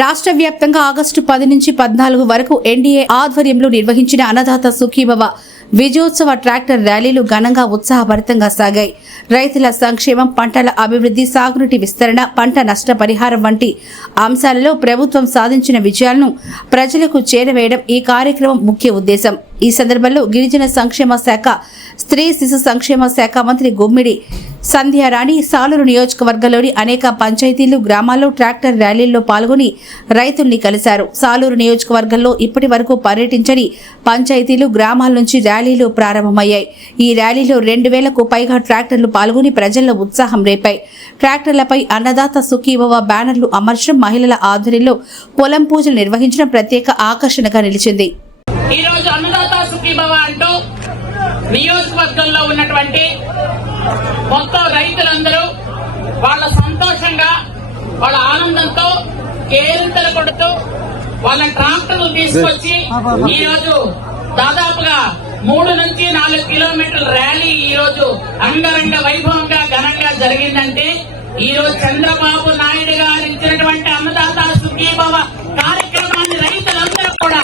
రాష్ట్ర వ్యాప్తంగా ఆగస్టు పది నుంచి పద్నాలుగు వరకు ఎన్డీఏ ఆధ్వర్యంలో నిర్వహించిన అన్నదాత సుఖీభవ విజయోత్సవ ట్రాక్టర్ ర్యాలీలు ఘనంగా ఉత్సాహభరితంగా సాగాయి. రైతుల సంక్షేమం పంటల అభివృద్ధి సాగునీటి విస్తరణ పంట నష్ట పరిహారం వంటి అంశాలలో ప్రభుత్వం సాధించిన విజయాలను ప్రజలకు చేరవేయడం ఈ కార్యక్రమం ముఖ్య ఉద్దేశం. ఈ సందర్భంలో గిరిజన సంక్షేమ శాఖ స్త్రీ శిశు సంక్షేమ శాఖ మంత్రి గుమ్మిడి సంధ్యారాణి సాలూరు నియోజకవర్గంలోని అనేక పంచాయతీలు గ్రామాల్లో ట్రాక్టర్ ర్యాలీల్లో పాల్గొని రైతుల్ని కలిశారు. సాలూరు నియోజకవర్గంలో ఇప్పటి వరకు పర్యటించని పంచాయతీలు గ్రామాల నుంచి ర్యాలీలు ప్రారంభమయ్యాయి. ఈ ర్యాలీలో రెండు వేలకు పైగా ట్రాక్టర్లు పాల్గొని ప్రజల్లో ఉత్సాహం రేపాయి. ట్రాక్టర్లపై అన్నదాత సుఖీభవ బ్యానర్లు అమర్చడం మహిళల ఆధ్వర్యంలో పొలం పూజలు నిర్వహించడం ప్రత్యేక ఆకర్షణగా నిలిచింది. ఈ రోజు అన్నదాత సుఖీభవ అంటూ నియోజకవర్గంలో ఉన్నటువంటి మొత్తం రైతులందరూ వాళ్ళ సంతోషంగా వాళ్ళ ఆనందంతో కేరింతలు కొడుతూ వాళ్ళ ట్రాక్టర్లు తీసుకొచ్చి ఈ రోజు దాదాపుగా మూడు నుంచి నాలుగు కిలోమీటర్ల ర్యాలీ ఈ రోజు అంగరంగ వైభవంగా ఘనంగా జరిగిందంటే ఈ రోజు చంద్రబాబు నాయుడు గారు ఇచ్చినటువంటి అన్నదాత సుఖీభవ కార్యక్రమాన్ని రైతులందరూ కూడా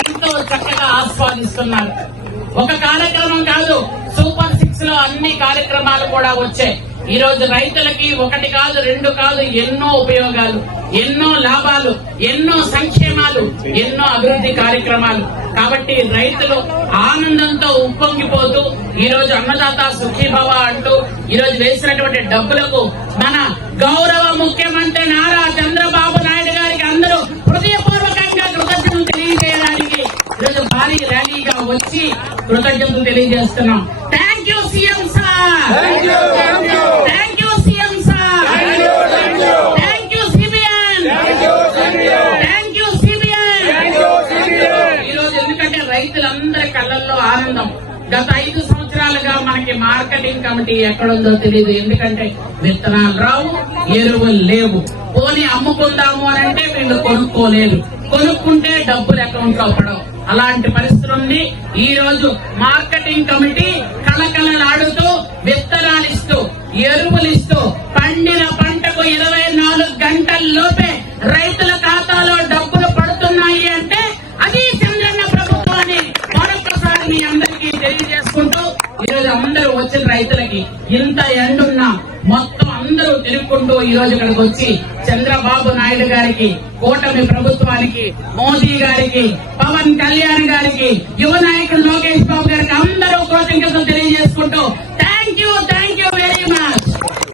ఎంతో చక్కగా ఆస్వాదిస్తున్నారు. ఒక కార్యక్రమం కాదు సూపర్ సిక్స్లో అన్ని కార్యక్రమాలు కూడా వచ్చాయి. ఈ రోజు రైతులకి ఒకటి కాదు రెండు కాదు ఎన్నో ఉపయోగాలు ఎన్నో లాభాలు ఎన్నో సంక్షేమాలు ఎన్నో అభివృద్ధి కార్యక్రమాలు. కాబట్టి రైతులు ఆనందంతో ఉప్పొంగిపోతూ ఈ రోజు అన్నదాత సుఖీభవ అంటూ ఈ రోజు వేసినటువంటి డబ్బులకు మన గౌరవ ముఖ్యమంత్రి నారా చంద్రబాబు నాయుడు గారికి అందరూ హృదయపూర్వకంగా కృతజ్ఞతలు తెలియజేయడానికి ఈరోజు భారీ ర్యాలీగా వచ్చి కృతజ్ఞతలు తెలియజేస్తున్నాం. Thank you CM sir thank you CM sir thank you CBN thank you CBN ఈ రోజు ఎందుకంటే రైతులందరి కళ్ళల్లో ఆనందం. గత ఐదు సంవత్సరాలుగా మనకి మార్కెటింగ్ కమిటీ ఎక్కడుందో తెలియదు ఎందుకంటే విత్తనాలు రావు ఎరువులు లేవు. పోనీ అమ్ముకుందాము అని అంటే వీళ్ళు కొనుక్కోలేరు. కొనుక్కుంటే డబ్బులు అకౌంట్లో పడవు. అలాంటి పరిస్థితి ఉంది ఈ రోజు మార్కెటింగ్ కమిటీ కళకళలాడుతూ విత్తనాలు ఇస్తూ ఎరువులు ఇస్తూ పండిన పంటకు ఇరవై నాలుగు గంటల్లోపే రైతుల ఖాతాలో డబ్బులు పడుతున్నాయి అంటే అది చంద్రన్న ప్రభుత్వాన్ని మరొకసారి మీ అందరికీ తెలియజేసుకుంటూ ఈరోజు అందరూ వచ్చిన రైతులకి ఇంత ఎండున్నా మొత్తం అందరూ ఈ రోజు ఇక్కడికి వచ్చి చంద్రబాబు నాయుడు గారికి కూటమి ప్రభుత్వానికి మోదీ గారికి పవన్ కళ్యాణ్ గారికి యువ నాయకులు